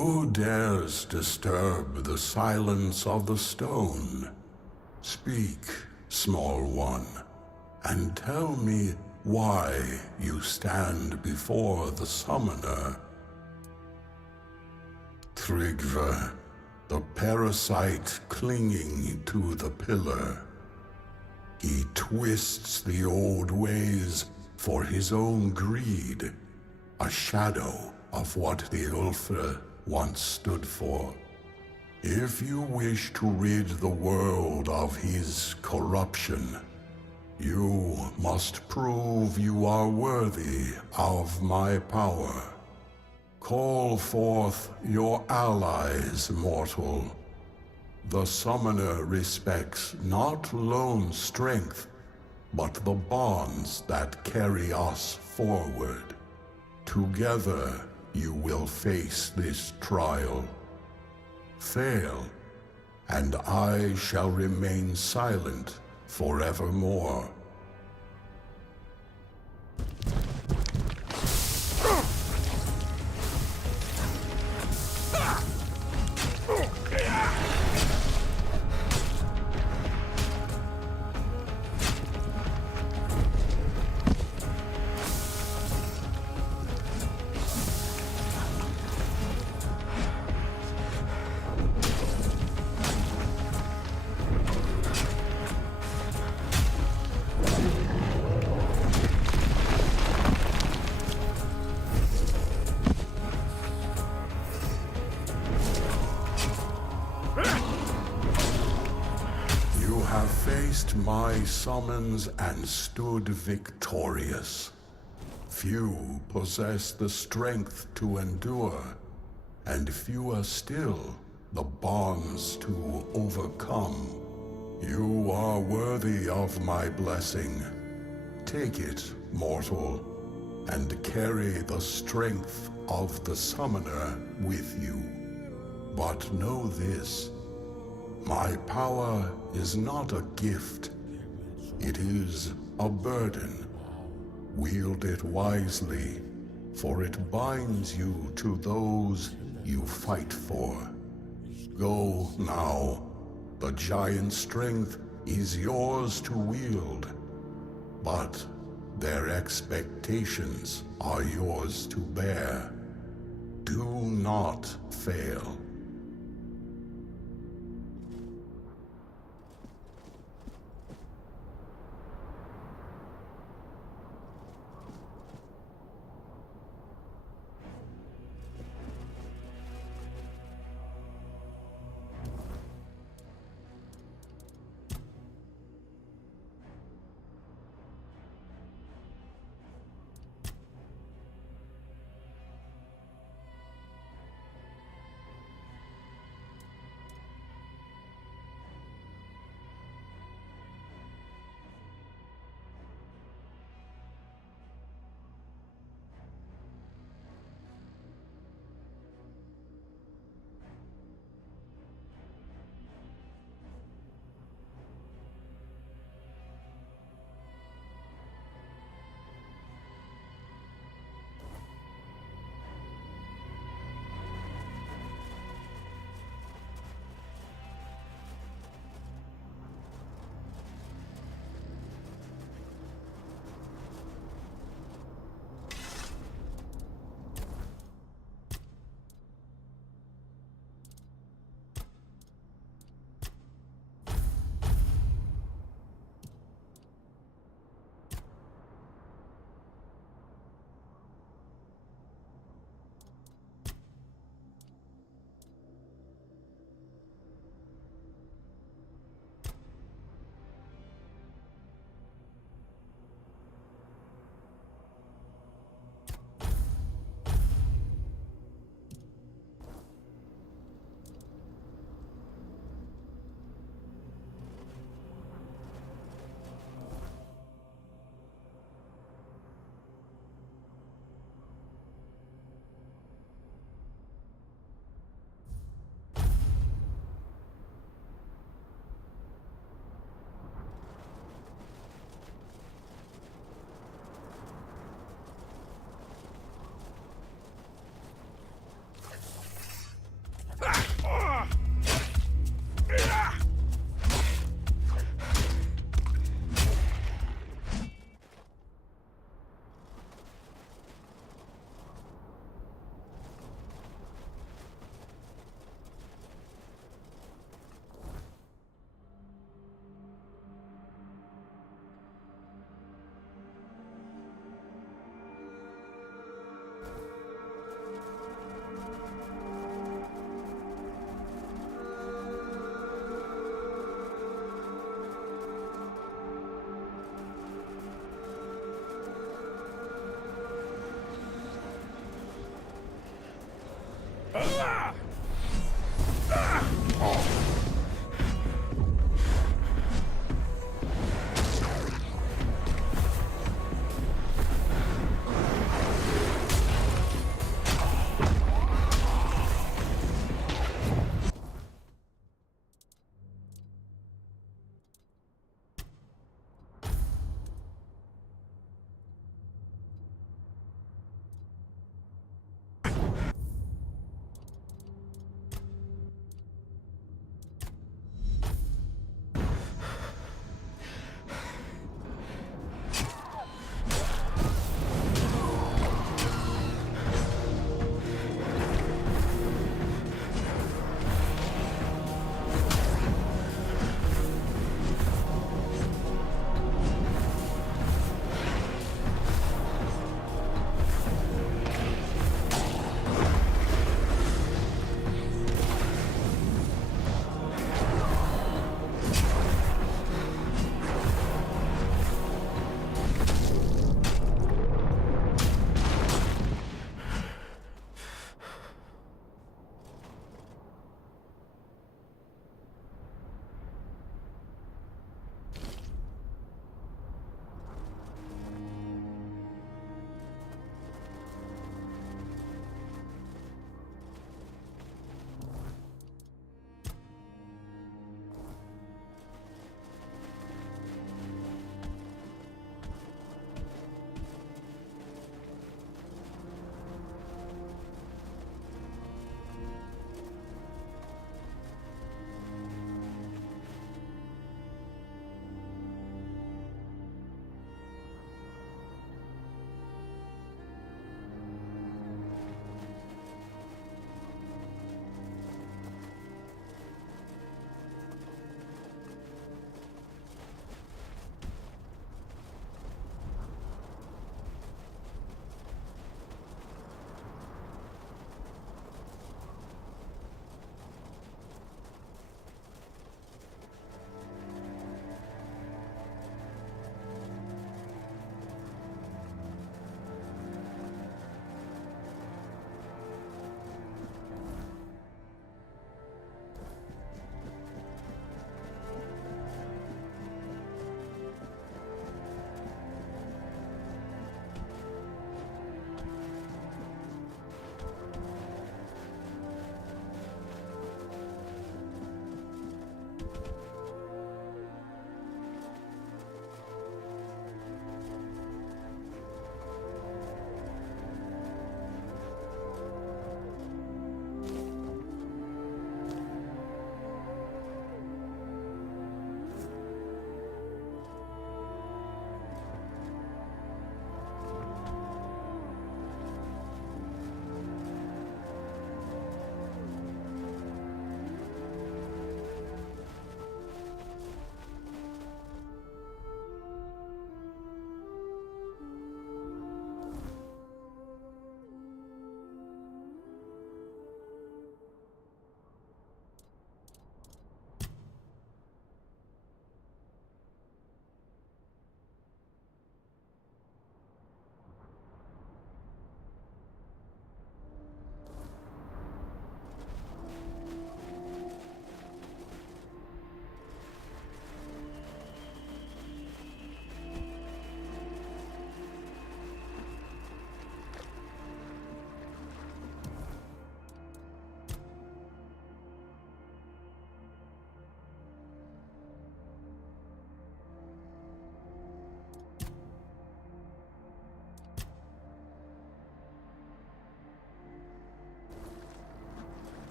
Who dares disturb the silence of the stone? Speak, small one, and tell me why you stand before the summoner. Tryggve, the parasite clinging to the pillar. He twists the old ways for his own greed, a shadow of what the Ulfr once stood for. If you wish to rid the world of his corruption, you must prove you are worthy of my power. Call forth your allies, mortal. The summoner respects not lone strength, but the bonds that carry us forward. Together you will face this trial. Fail, and I shall remain silent forevermore. My summons and stood victorious. Few possess the strength to endure, and fewer still the bonds to overcome. You are worthy of my blessing. Take it, mortal, and carry the strength of the summoner with you. But know this. My power is not a gift. It is a burden. Wield it wisely, for it binds you to those you fight for. Go now. The giant strength is yours to wield, but their expectations are yours to bear. Do not fail.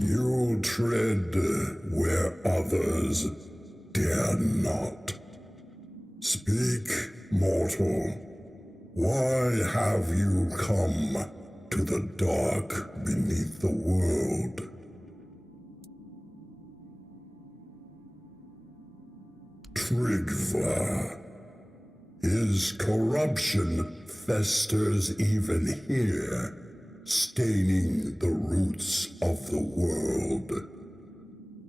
You tread where others dare not. Speak, mortal. Why have you come to the dark beneath the world? Trigva. His corruption festers even here, staining the roots of the world.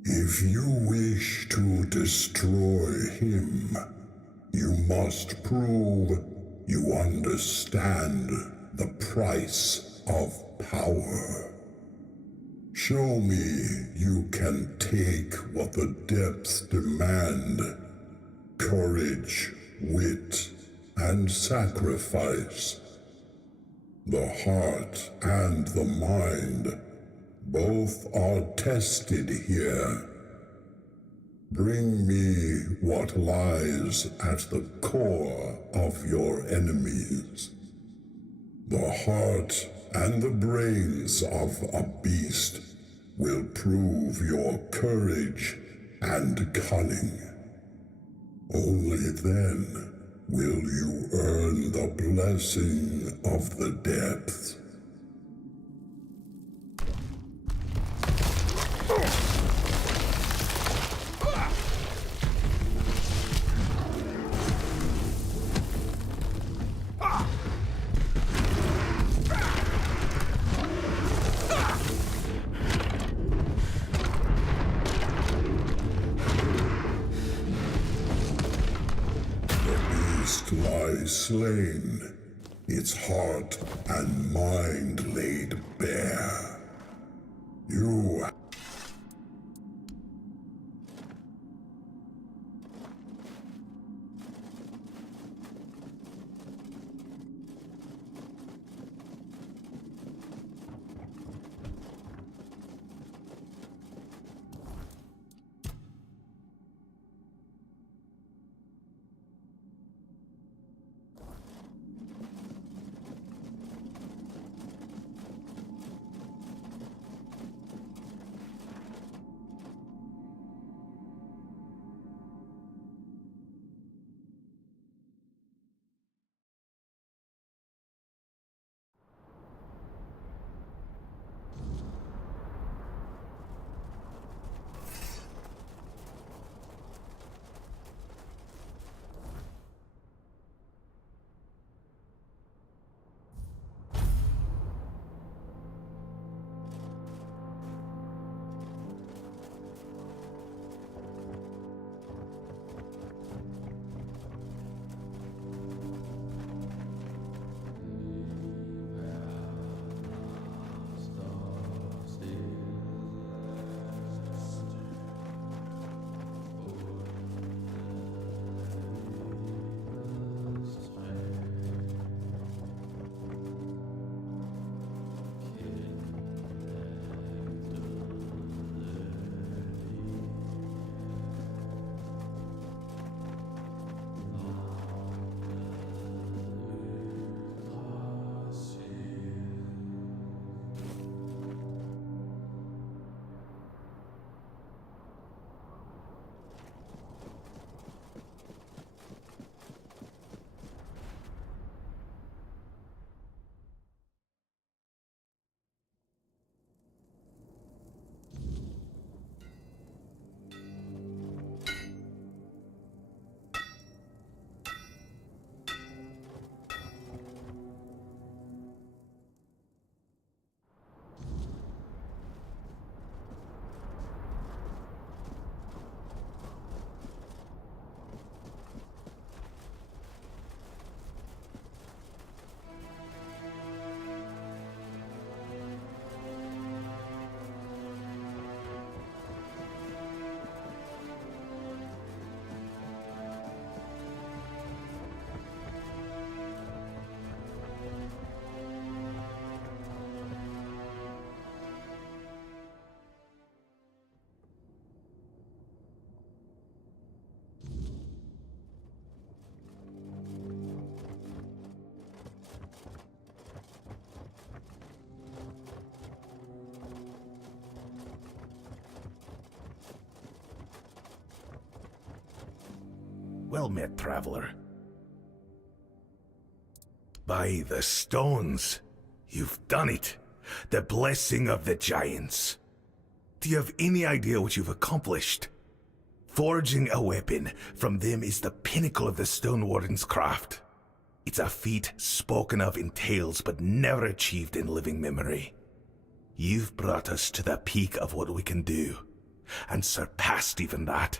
If you wish to destroy him, you must prove you understand the price of power. Show me you can take what the depths demand: courage, wit, and sacrifice. The heart and the mind both are tested here. Bring me what lies at the core of your enemies. The heart and the brains of a beast will prove your courage and cunning. Only then will you earn the blessing of the depths. Lies slain, its heart and mind laid bare. You Well met, traveler. By the stones, you've done it. The blessing of the giants. Do you have any idea what you've accomplished? Forging a weapon from them is the pinnacle of the Stone Warden's craft. It's a feat spoken of in tales but never achieved in living memory. You've brought us to the peak of what we can do, and surpassed even that.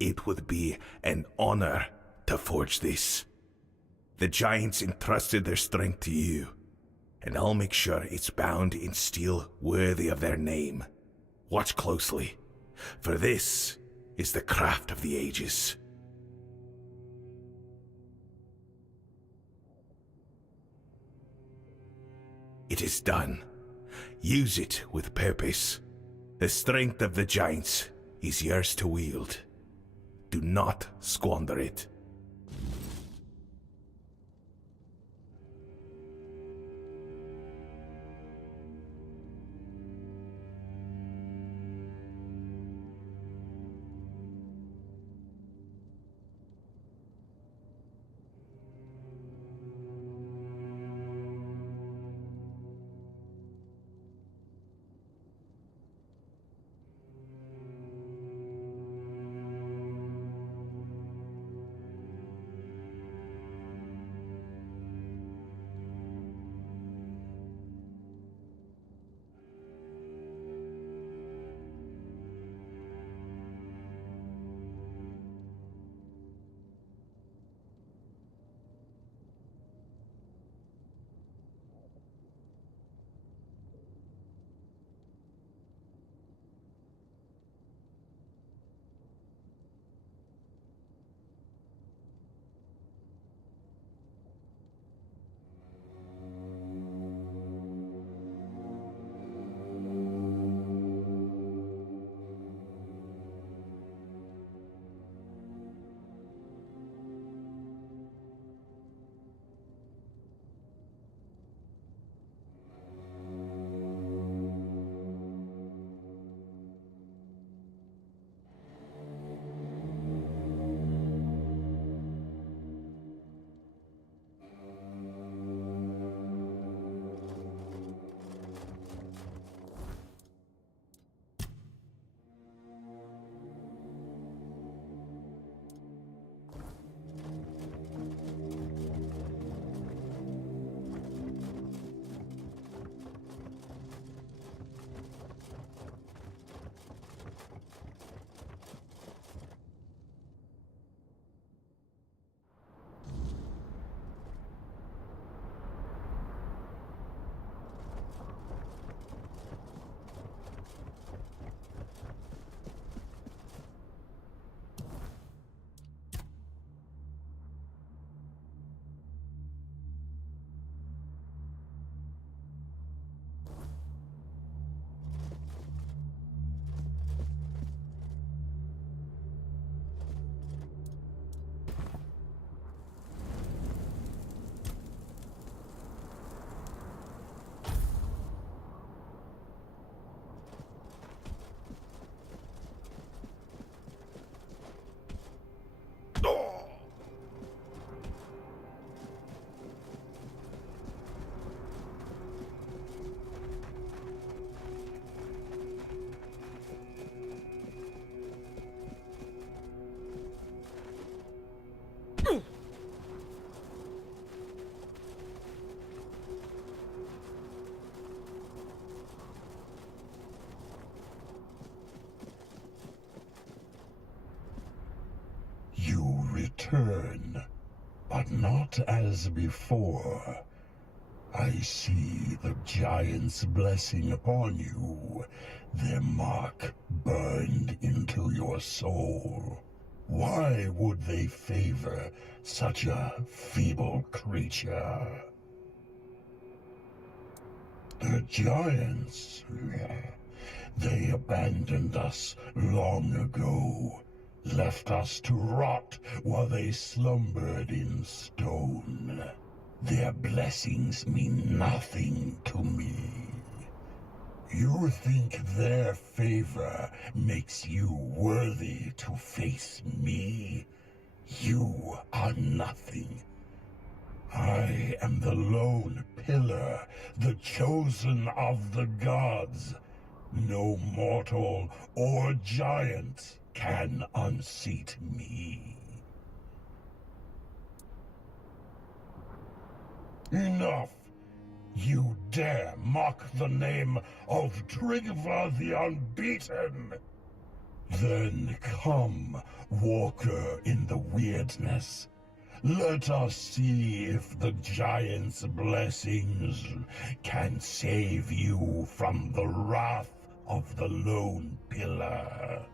It would be an honor to forge this. The giants entrusted their strength to you, and I'll make sure it's bound in steel worthy of their name. Watch closely, for this is the craft of the ages. It is done. Use it with purpose. The strength of the giants is yours to wield. Do not squander it. Return, but not as before. I see the giant's blessing upon you, their mark burned into your soul. Why would they favor such a feeble creature? The giants, they abandoned us long ago. Left us to rot while they slumbered in stone. Their blessings mean nothing to me. You think their favor makes you worthy to face me? You are nothing. I am the lone pillar, the chosen of the gods. No mortal or giant can unseat me. Enough! You dare mock the name of Tryggva the Unbeaten? Then come, walker in the weirdness. Let us see if the giant's blessings can save you from the wrath of the Lone Pillar.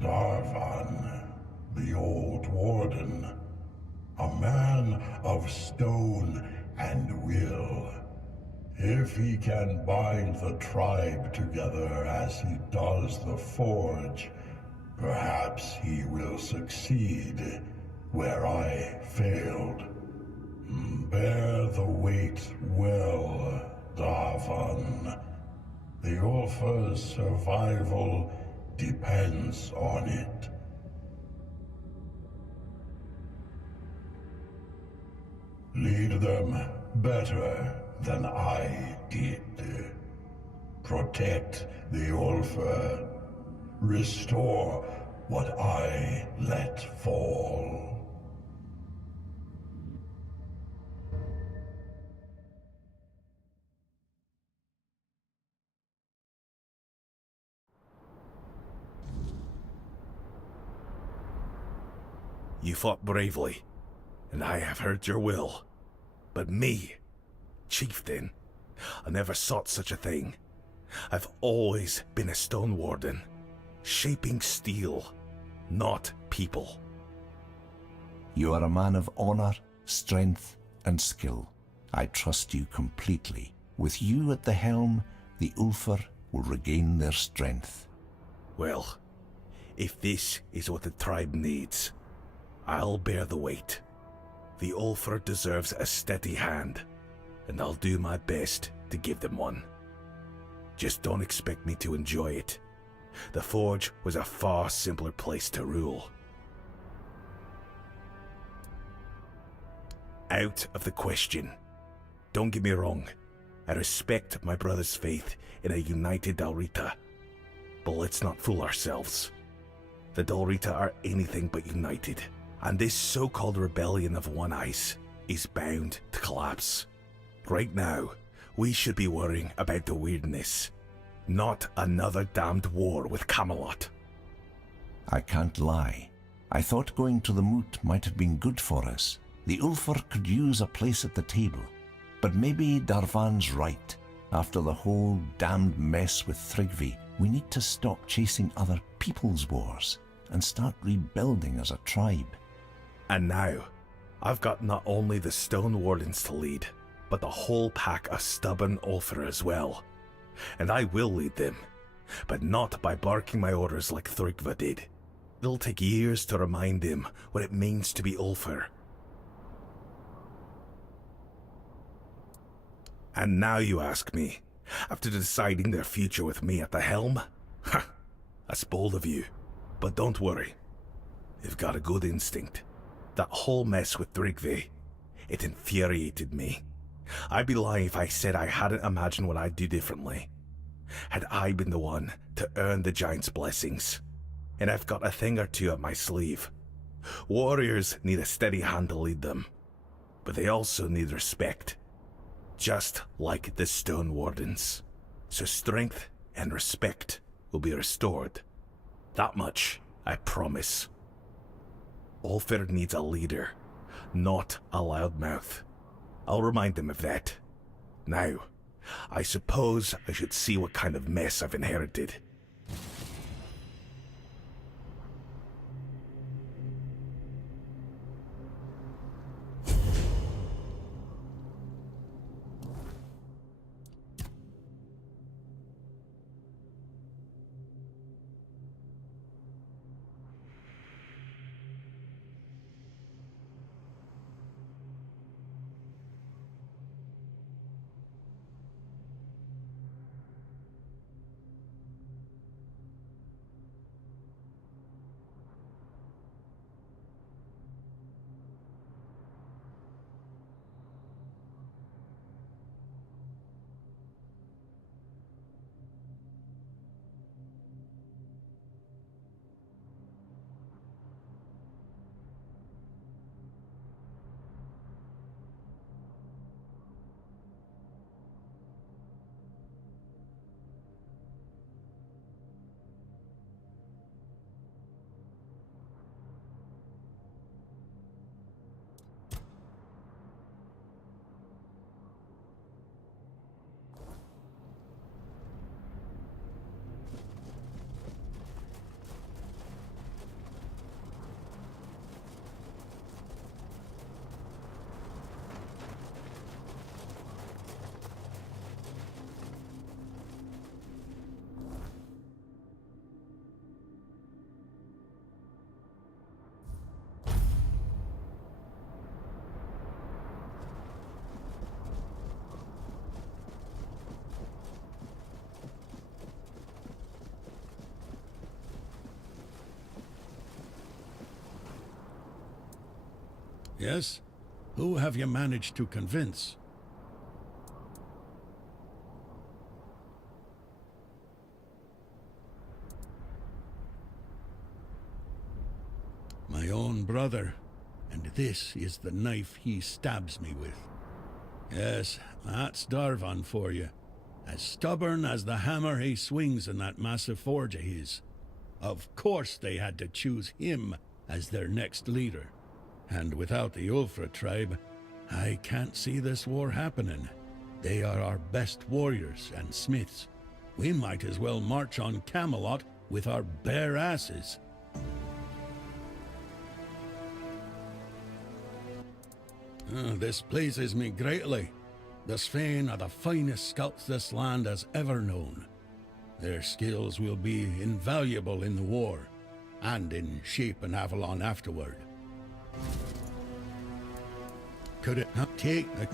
Darvan, the old warden, a man of stone and will. If he can bind the tribe together as he does the forge, perhaps he will succeed where I failed. Bear the weight well, Darvan. The Ulfa's survival depends on it. Lead them better than I did. Protect the Ulfa. Restore what I let fall. You fought bravely, and I have heard your will. But me, chieftain, I never sought such a thing. I've always been a stone warden, shaping steel, not people. You are a man of honor, strength, and skill. I trust you completely. With you at the helm, the Ulfar will regain their strength. Well, if this is what the tribe needs, I'll bear the weight. The Ulfar deserves a steady hand, and I'll do my best to give them one. Just don't expect me to enjoy it. The Forge was a far simpler place to rule. Out of the question. Don't get me wrong, I respect my brother's faith in a united Dalrita. But let's not fool ourselves. The Dalrita are anything but united, and this so-called rebellion of One Eyes is bound to collapse. Right now, we should be worrying about the weirdness, not another damned war with Camelot. I can't lie. I thought going to the moot might have been good for us. The Ulfr could use a place at the table. But maybe Darvan's right. After the whole damned mess with Thrigvi, we need to stop chasing other people's wars and start rebuilding as a tribe. And now, I've got not only the Stone Wardens to lead, but the whole pack of stubborn Ulfr as well. And I will lead them, but not by barking my orders like Thrigva did. It'll take years to remind him what it means to be Ulfr. And now you ask me, after deciding their future with me at the helm? Ha! That's bold of you. But don't worry. You've got a good instinct. That whole mess with Thrigvi, it infuriated me. I'd be lying if I said I hadn't imagined what I'd do differently. Had I been the one to earn the Giant's blessings. And I've got a thing or two up my sleeve. Warriors need a steady hand to lead them. But they also need respect. Just like the Stone Wardens. So strength and respect will be restored. That much, I promise. Ulfr needs a leader, not a loudmouth. I'll remind them of that. Now, I suppose I should see what kind of mess I've inherited. Yes? Who have you managed to convince? My own brother, and this is the knife he stabs me with. Yes, that's Darvan for you. As stubborn as the hammer he swings in that massive forge of his. Of course they had to choose him as their next leader. And without the Ulfra tribe, I can't see this war happening. They are our best warriors and smiths. We might as well march on Camelot with our bare asses. This pleases me greatly. The Svein are the finest scouts this land has ever known. Their skills will be invaluable in the war, and in shaping Avalon afterward. Could it not take the...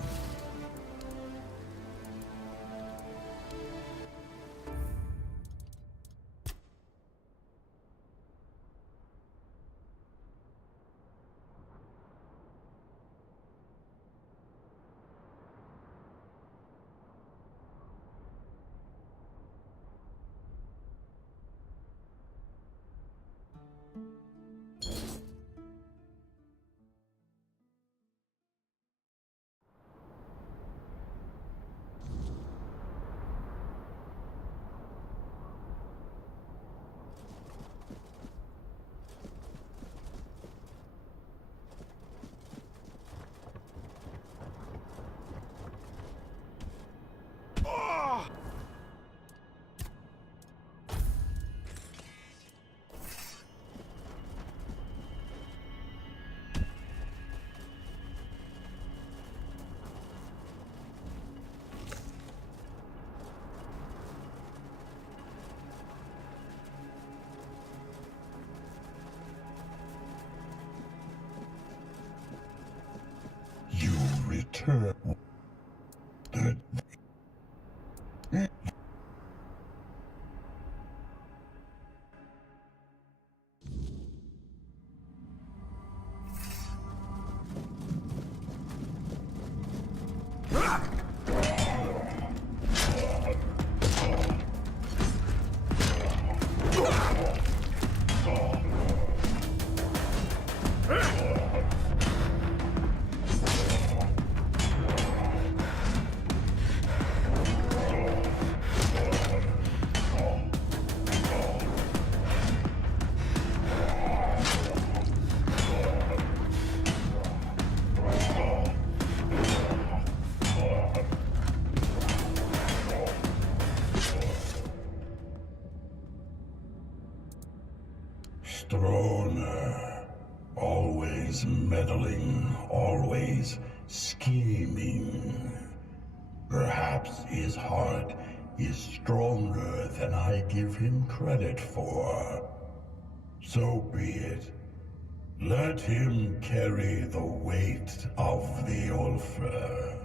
disturb the Stroner, always meddling, always scheming. Perhaps his heart is stronger than I give him credit for. So be it. Let him carry the weight of the Ulfer.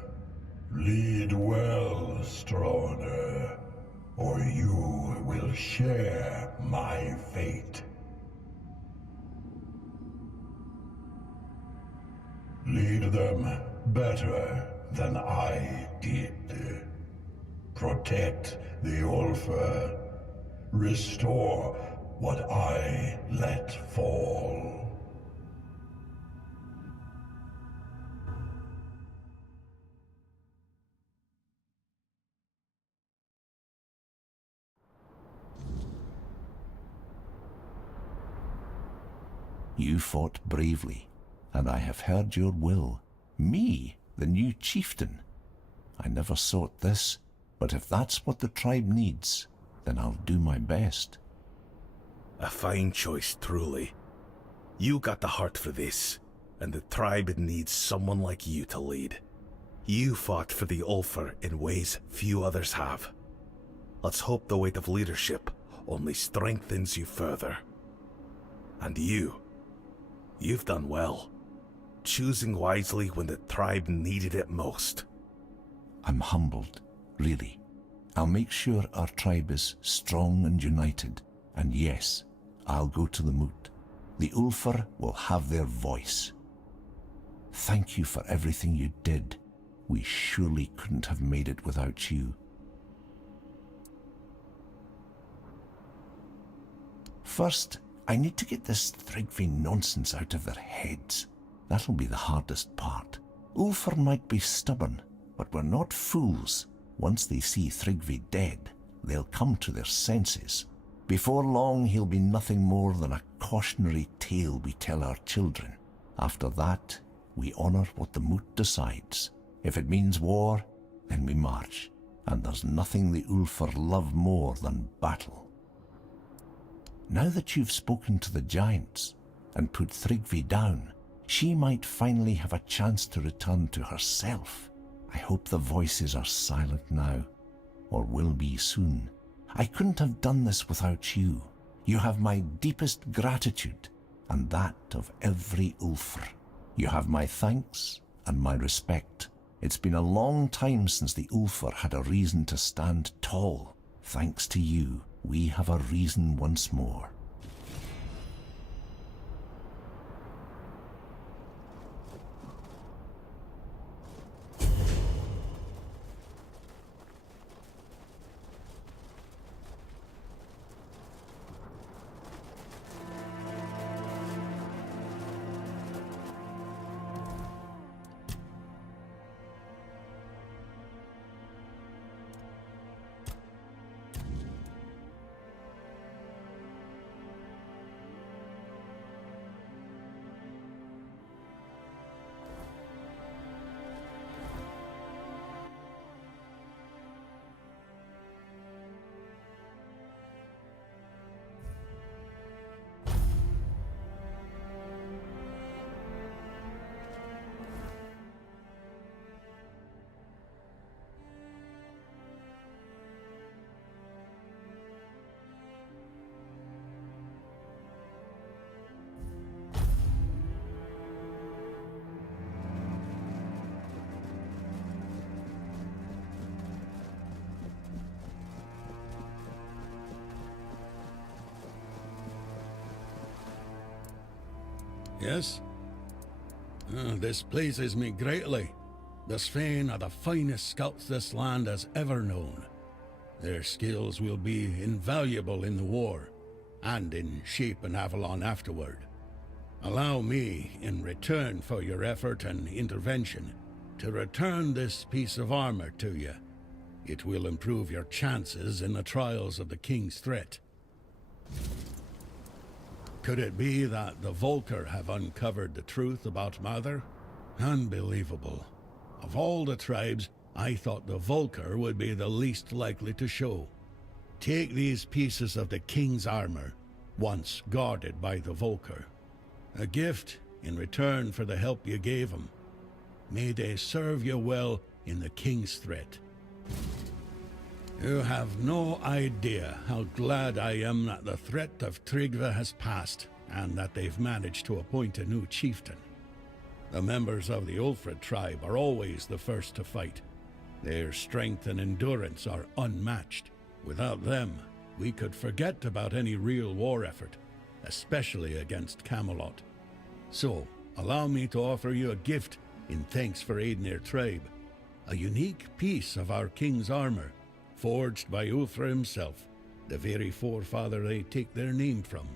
Lead well, Stroner, or you will share my fate. Lead them better than I did. Protect the Ulfer. Restore what I let fall. You fought bravely, and I have heard your will. Me, the new chieftain. I never sought this, but if that's what the tribe needs, then I'll do my best. A fine choice, truly. You got the heart for this, and the tribe needs someone like you to lead. You fought for the Ulfer in ways few others have. Let's hope the weight of leadership only strengthens you further. And you've done well, choosing wisely when the tribe needed it most. I'm humbled, really. I'll make sure our tribe is strong and united, and yes, I'll go to the moot. The Ulfer will have their voice. Thank you for everything you did. We surely couldn't have made it without you. First, I need to get this Thrigvi nonsense out of their heads. That'll be the hardest part. Ulfer might be stubborn, but we're not fools. Once they see Thrigvi dead, they'll come to their senses. Before long, he'll be nothing more than a cautionary tale we tell our children. After that, we honor what the moot decides. If it means war, then we march. And there's nothing the Ulfer love more than battle. Now that you've spoken to the giants and put Thrigvi down, she might finally have a chance to return to herself. I hope the voices are silent now, or will be soon. I couldn't have done this without you. You have my deepest gratitude, and that of every Ulfer. You have my thanks and my respect. It's been a long time since the Ulfer had a reason to stand tall. Thanks to you, we have a reason once more. Yes? This pleases me greatly. The Svein are the finest scouts this land has ever known. Their skills will be invaluable in the war, and in shaping Avalon afterward. Allow me, in return for your effort and intervention, to return this piece of armor to you. It will improve your chances in the trials of the King's threat. Could it be that the Volker have uncovered the truth about Mother? Unbelievable. Of all the tribes, I thought the Volker would be the least likely to show. Take these pieces of the King's armor, once guarded by the Volker. A gift in return for the help you gave him. May they serve you well in the King's threat. You have no idea how glad I am that the threat of Tryggve has passed, and that they've managed to appoint a new chieftain. The members of the Ulfred tribe are always the first to fight. Their strength and endurance are unmatched. Without them, we could forget about any real war effort, especially against Camelot. So, allow me to offer you a gift in thanks for aiding their tribe. A unique piece of our king's armor, forged by Ulfr himself, the very forefather they take their name from.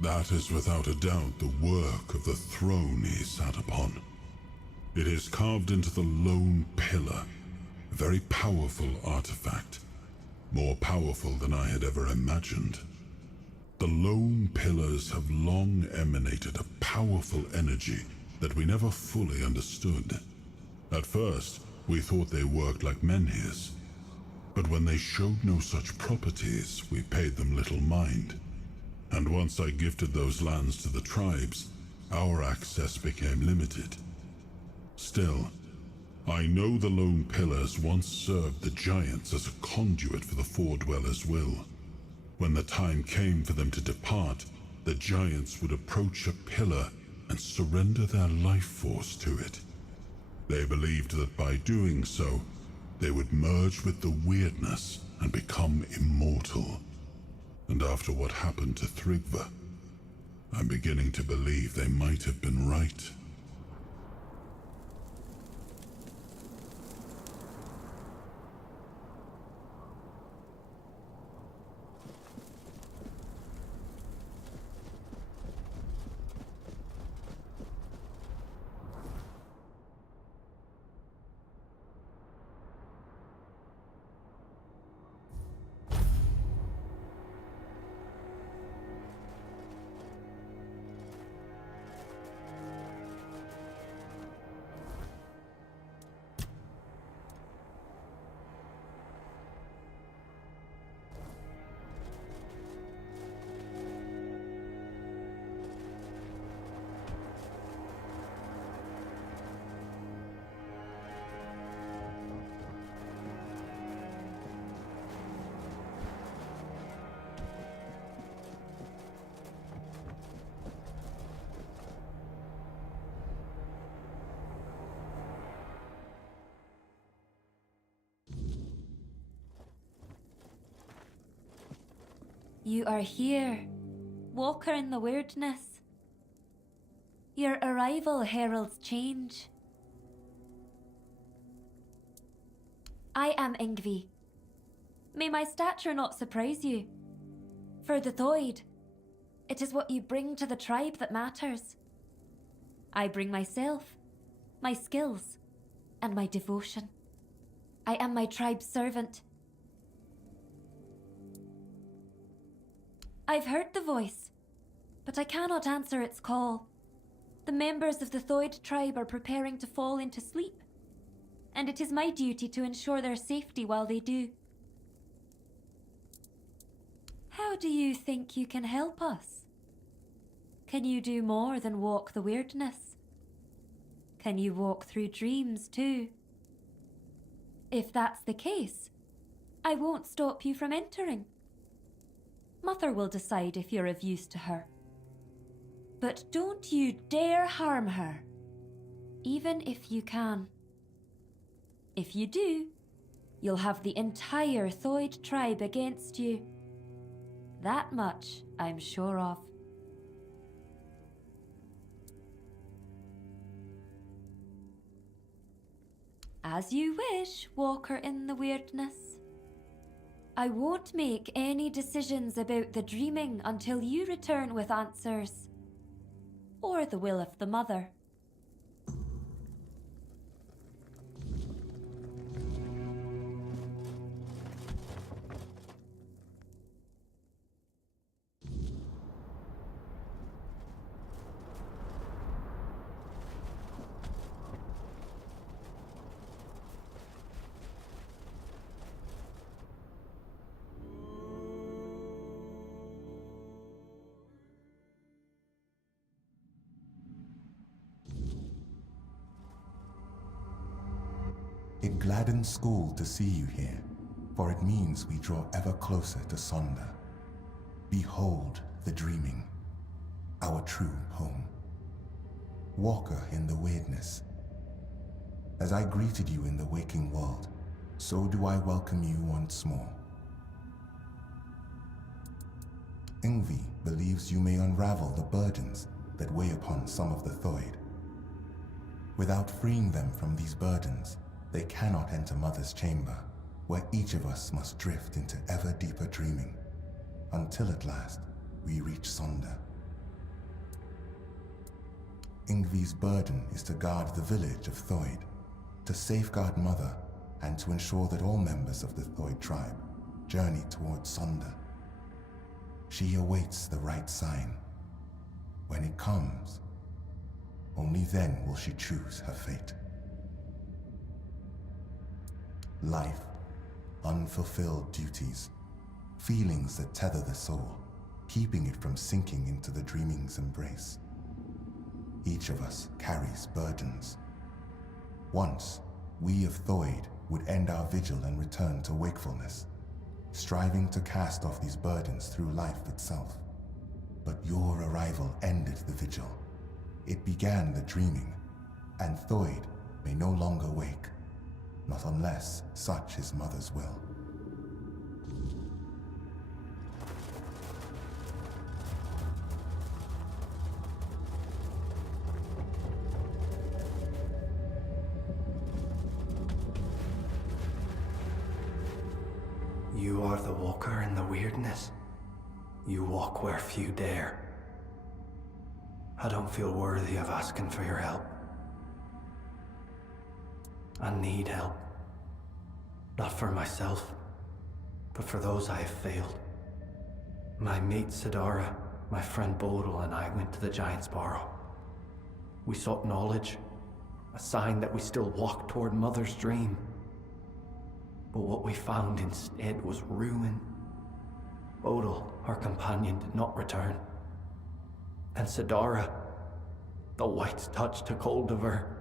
That is without a doubt the work of the throne he sat upon. It is carved into the lone pillar, a very powerful artifact, more powerful than I had ever imagined. The lone pillars have long emanated a powerful energy that we never fully understood. At first, we thought they worked like menhirs, but when they showed no such properties, we paid them little mind. And once I gifted those lands to the tribes, our access became limited. Still, I know the lone pillars once served the giants as a conduit for the Four Dwellers' will. When the time came for them to depart, the giants would approach a pillar and surrender their life force to it. They believed that by doing so, they would merge with the weirdness and become immortal. And after what happened to Tryggve, I'm beginning to believe they might have been right. You are here, walker in the weirdness. Your arrival heralds change. I am Yngvi. May my stature not surprise you. For the Thoid, it is what you bring to the tribe that matters. I bring myself, my skills, and my devotion. I am my tribe's servant. I've heard the voice, but I cannot answer its call. The members of the Thoid tribe are preparing to fall into sleep, and it is my duty to ensure their safety while they do. How do you think you can help us? Can you do more than walk the weirdness? Can you walk through dreams too? If that's the case, I won't stop you from entering. Mother will decide if you're of use to her. But don't you dare harm her, even if you can. If you do, you'll have the entire Thoid tribe against you. That much I'm sure of. As you wish, walker in the weirdness. I won't make any decisions about the dreaming until you return with answers. Or the will of the mother. It gladdens school to see you here, for it means we draw ever closer to Sonder. Behold the dreaming, our true home. Walker in the weirdness. As I greeted you in the waking world, so do I welcome you once more. Yngvi believes you may unravel the burdens that weigh upon some of the Thoid. Without freeing them from these burdens, they cannot enter Mother's chamber, where each of us must drift into ever deeper dreaming, until at last we reach Sonder. Yngvi's burden is to guard the village of Thoid, to safeguard Mother, and to ensure that all members of the Thoid tribe journey towards Sonder. She awaits the right sign. When it comes, only then will she choose her fate. Life, unfulfilled duties, feelings that tether the soul, keeping it from sinking into the dreaming's embrace. Each of us carries burdens. Once, we of Thoid would end our vigil and return to wakefulness, striving to cast off these burdens through life itself. But your arrival ended the vigil. It began the dreaming, and Thoid may no longer wake. Not unless such is Mother's will. You are the walker in the weirdness. You walk where few dare. I don't feel worthy of asking for your help. I need help. Not for myself, but for those I have failed. My mate Sidara, my friend Bodil, and I went to the Giant's Barrow. We sought knowledge, a sign that we still walked toward Mother's dream. But what we found instead was ruin. Bodil, our companion, did not return. And Sidara, the White's touch took hold of her.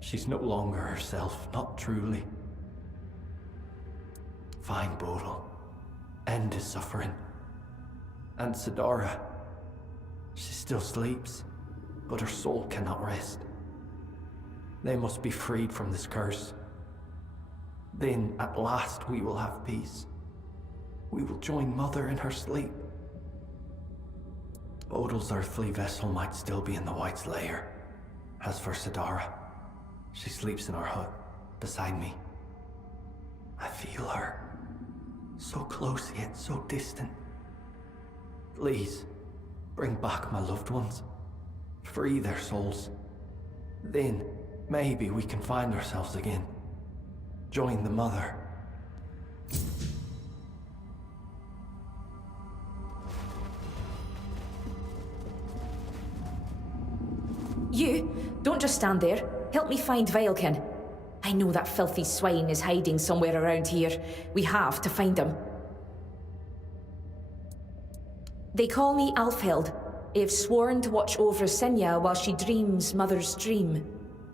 She's no longer herself, not truly. Find Bodil. End his suffering. And Sidara, she still sleeps, but her soul cannot rest. They must be freed from this curse. Then, at last, we will have peace. we will join Mother in her sleep. Bodil's earthly vessel might still be in the White's lair. As for Sidara, she sleeps in our hut, beside me. I feel her. So close yet so distant. Please, bring back my loved ones. Free their souls. Then, maybe we can find ourselves again. Join the Mother. You, don't just stand there. Help me find Veilkin. I know that filthy swine is hiding somewhere around here. We have to find him. They call me Alfhild. I have sworn to watch over Sinya while she dreams Mother's dream.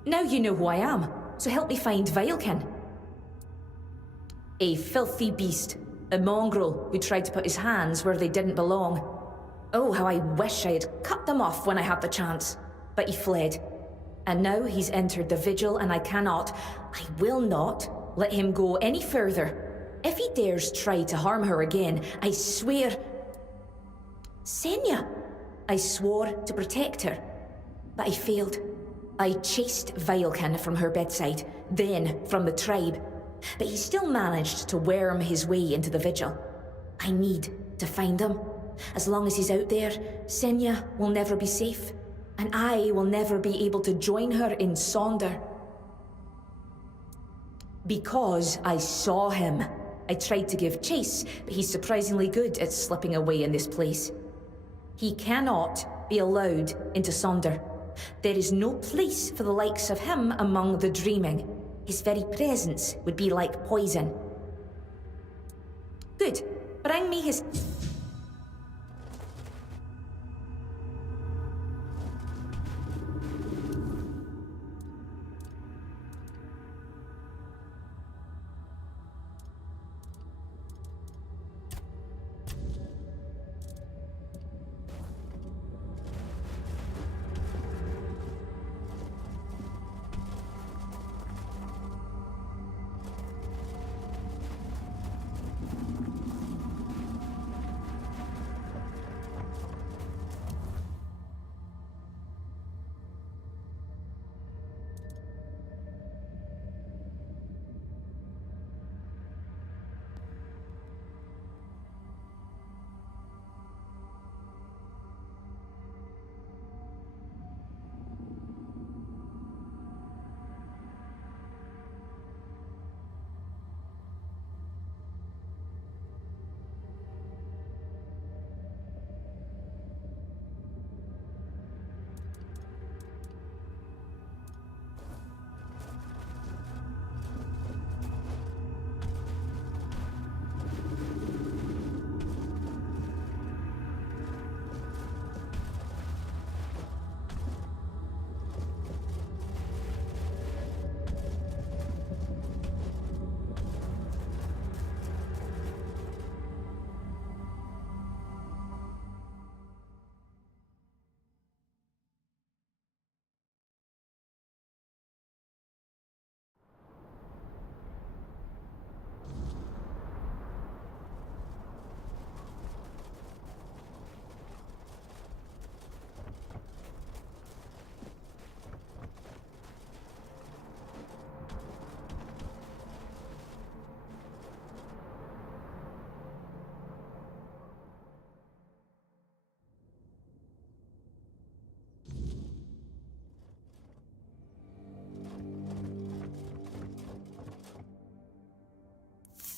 Now you know who I am, so help me find Veilkin. A filthy beast. A mongrel who tried to put his hands where they didn't belong. Oh, how I wish I had cut them off when I had the chance. But he fled. And now he's entered the Vigil, and I will not let him go any further. If he dares try to harm her again, I swear... Senya! I swore to protect her, but I failed. I chased Veilkin from her bedside, then from the tribe. But he still managed to worm his way into the Vigil. I need to find him. As long as he's out there, Senya will never be safe. And I will never be able to join her in Sonder. Because I saw him. I tried to give chase, but he's surprisingly good at slipping away in this place. He cannot be allowed into Sonder. There is no place for the likes of him among the dreaming. His very presence would be like poison. Good. Bring me his...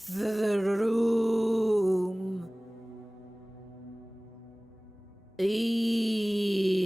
The room. Eithrom.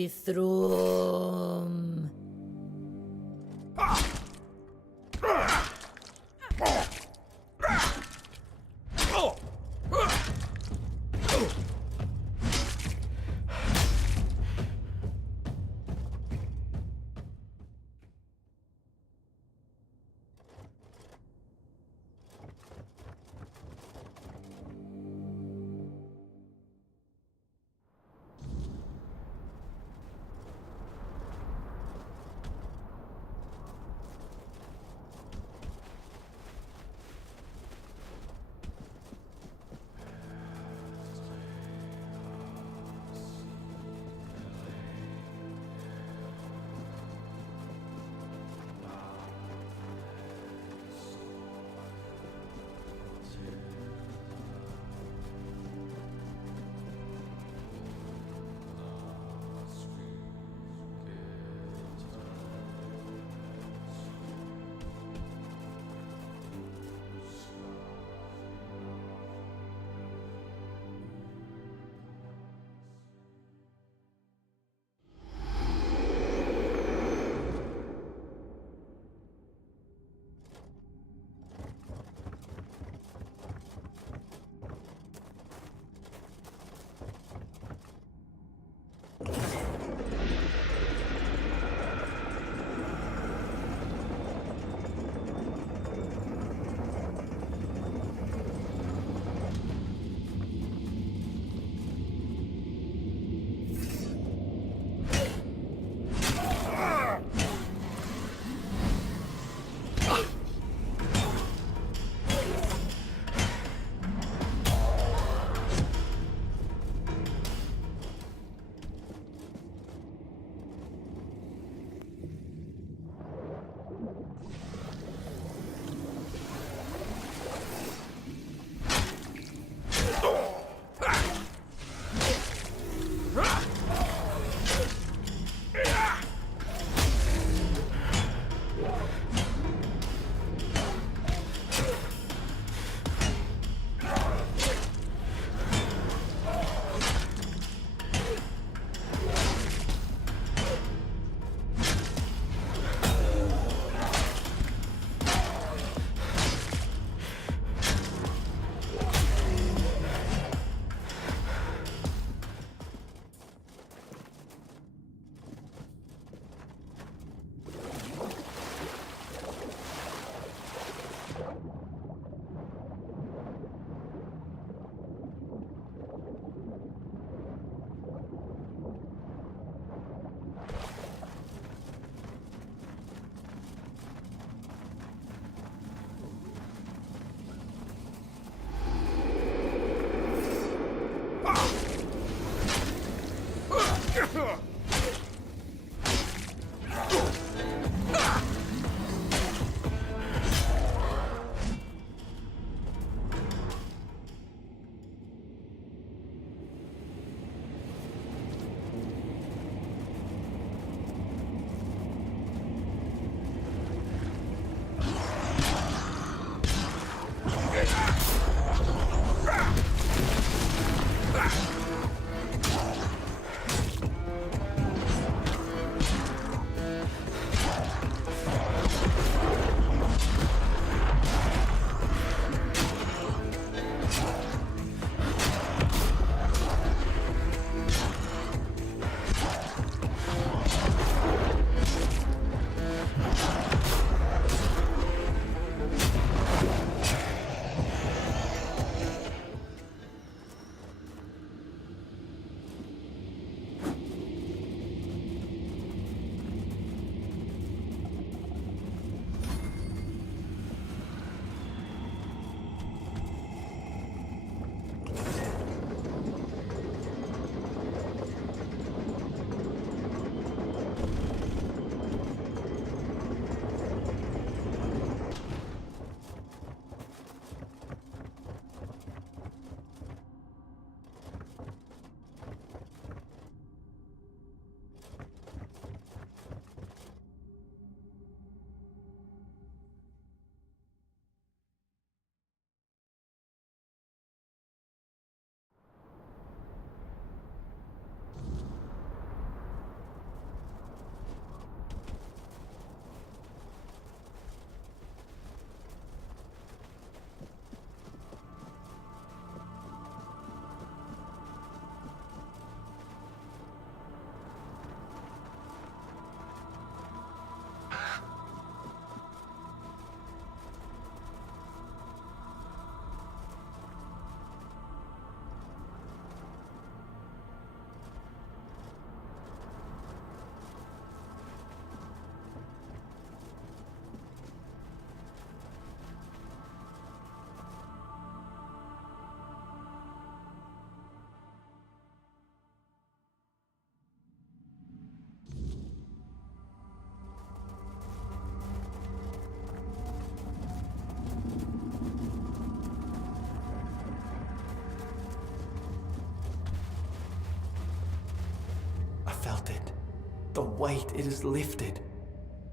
The weight, it is lifted.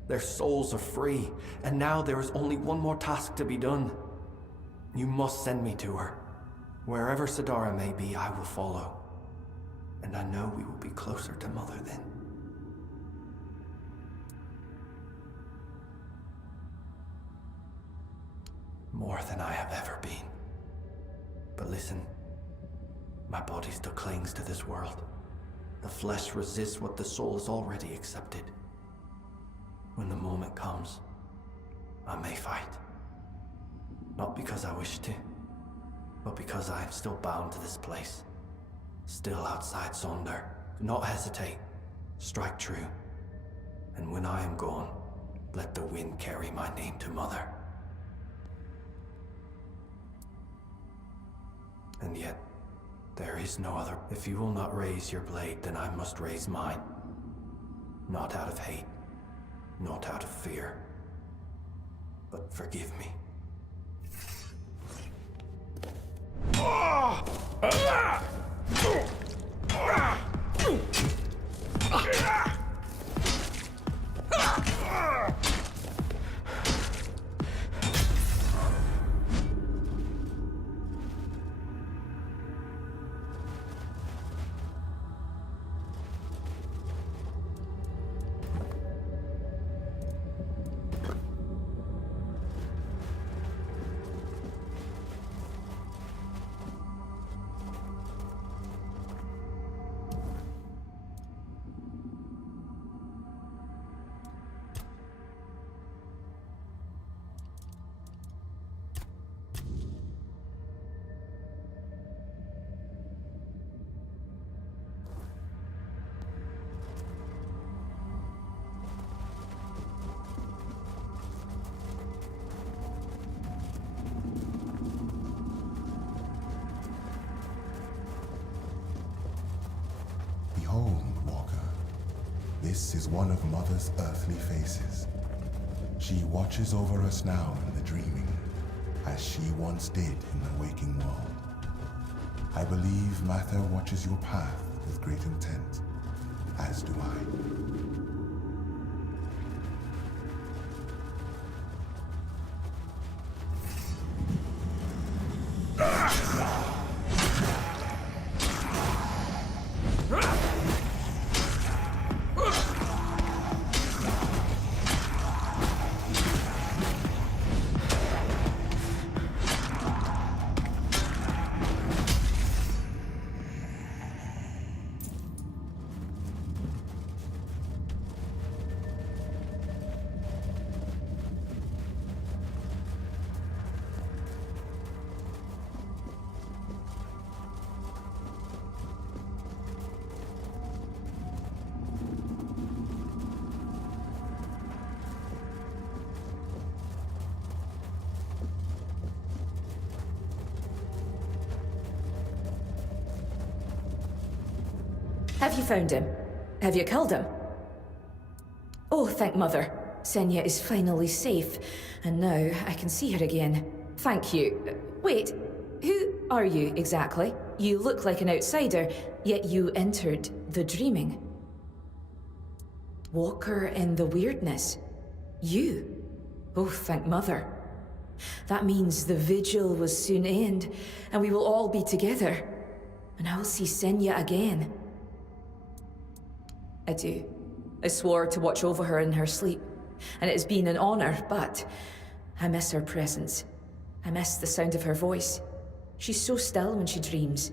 Their souls are free, and now there is only one more task to be done. You must send me to her. Wherever Sidara may be, I will follow. And I know we will be closer to Mother then. More than I have ever been. But listen, my body still clings to this world. The flesh resists what the soul has already accepted. When the moment comes, I may fight. Not because I wish to, but because I am still bound to this place. Still outside Sonder. Do not hesitate. Strike true. And when I am gone, let the wind carry my name to Mother. And yet, there is no other. If you will not raise your blade, then I must raise mine. Not out of hate, not out of fear, but forgive me. Behold, Walker, this is one of Mother's earthly faces. She watches over us now in the dreaming, as she once did in the waking world. I believe Mather watches your path with great intent, as do I. Have you found him? Have you killed him? Oh, thank Mother. Senya is finally safe, and now I can see her again. Thank you. Wait, who are you exactly? You look like an outsider, yet you entered the dreaming. Walker in the weirdness. You? Oh, thank Mother. That means the vigil will soon end, and we will all be together. And I will see Senya again. I do. I swore to watch over her in her sleep, and it has been an honor, but I miss her presence. I miss the sound of her voice. She's so still when she dreams.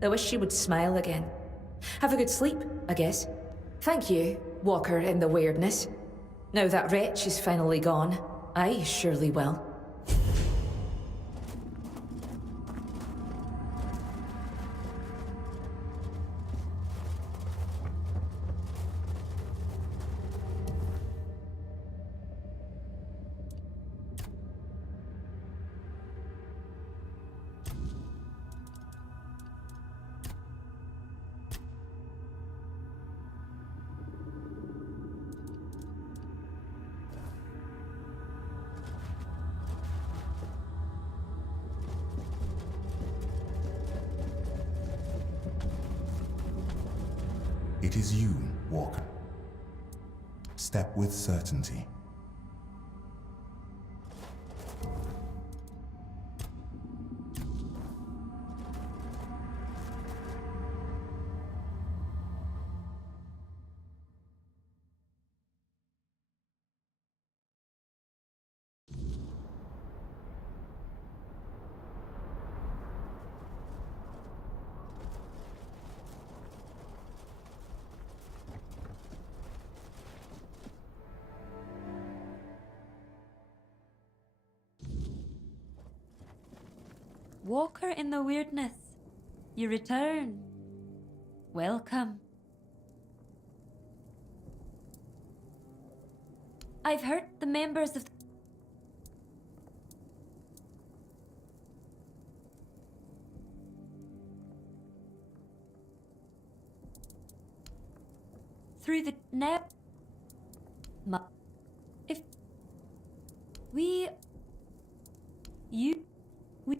I wish she would smile again. Have a good sleep, I guess. Thank you, Walker in the weirdness. Now that wretch is finally gone, I surely will. It is you, Walker. Step with certainty. Walker in the weirdness, you return. Welcome. I've heard the members of through the net. If we, you, we.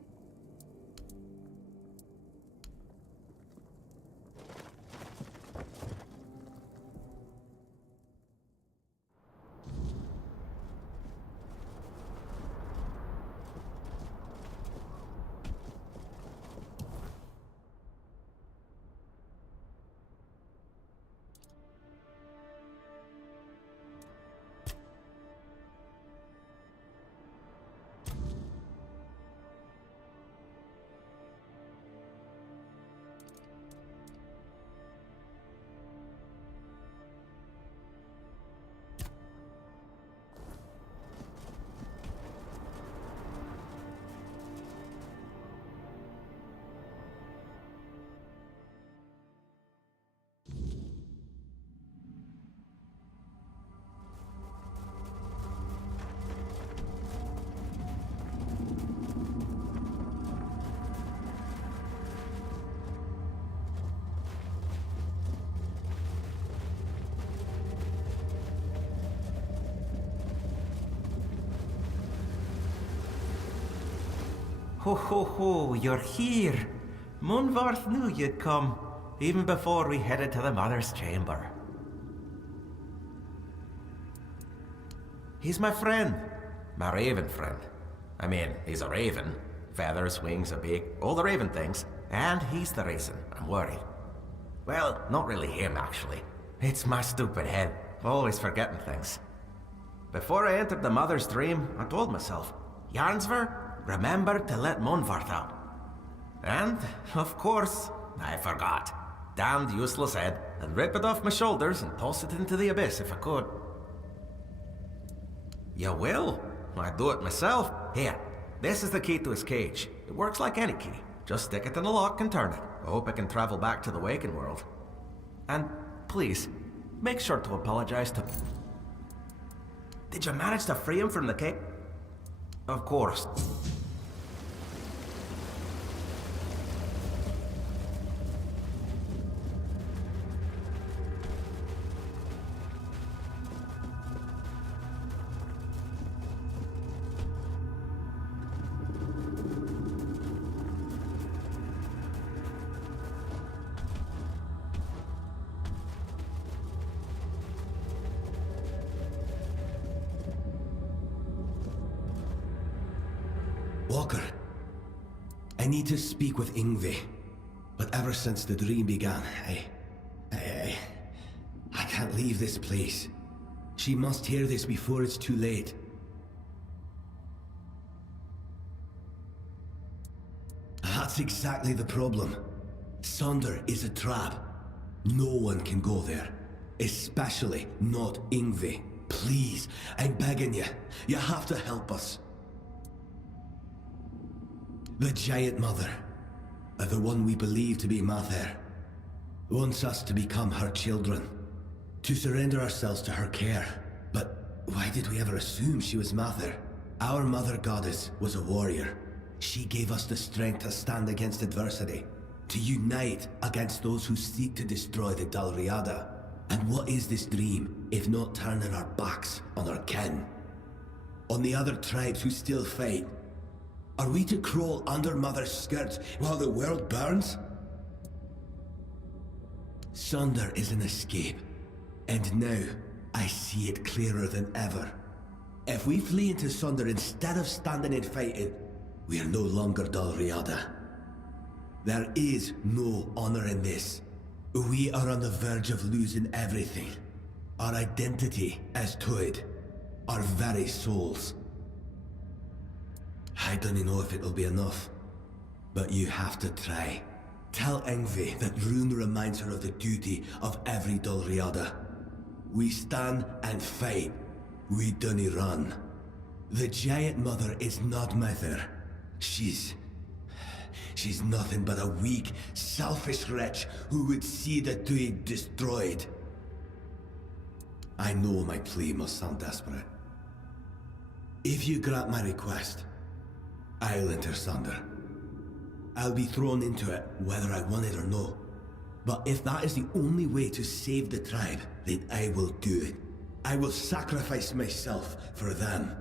Ho ho ho, you're here. Munvarth knew you'd come, even before we headed to the Mother's chamber. He's my friend. My raven friend. I mean, he's a raven. Feathers, wings, a beak, all the raven things. And he's the reason I'm worried. Well, not really him, actually. It's my stupid head, always forgetting things. Before I entered the Mother's dream, I told myself, Yarnsver, remember to let Munvarth out. And, of course, I forgot. Damned useless head. I'd rip it off my shoulders and toss it into the abyss if I could. You will? I'd do it myself. Here, this is the key to his cage. It works like any key. Just stick it in the lock and turn it. I hope I can travel back to the waking world. And, please, make sure to apologize to... Did you manage to free him from the cage? Of course. Walker, I need to speak with Yngvi. But ever since the dream began, I can't leave this place. She must hear this before it's too late. That's exactly the problem. Sonder is a trap. No one can go there. Especially not Yngvi. Please, I'm begging you. You have to help us. The Giant Mother, the one we believe to be Mather, wants us to become her children, to surrender ourselves to her care. But why did we ever assume she was Mather? Our Mother Goddess was a warrior. She gave us the strength to stand against adversity, to unite against those who seek to destroy the Dalriada. And what is this dream, if not turning our backs on our kin? On the other tribes who still fight? Are we to crawl under Mother's skirts while the world burns? Sonder is an escape. And now, I see it clearer than ever. If we flee into Sunder instead of standing and fighting, we are no longer Dalriada. There is no honor in this. We are on the verge of losing everything. Our identity as Tained, our very souls. I don't know if it'll be enough, but you have to try. Tell Ingvi that Rune reminds her of the duty of every Dalriada. We stand and fight. We dunny run. The Giant Mother is not mother. She's nothing but a weak, selfish wretch who would see the Tained destroyed. I know my plea must sound desperate. If you grant my request, I'll enter Sunder. I'll be thrown into it whether I want it or no. But if that is the only way to save the tribe, then I will do it. I will sacrifice myself for them.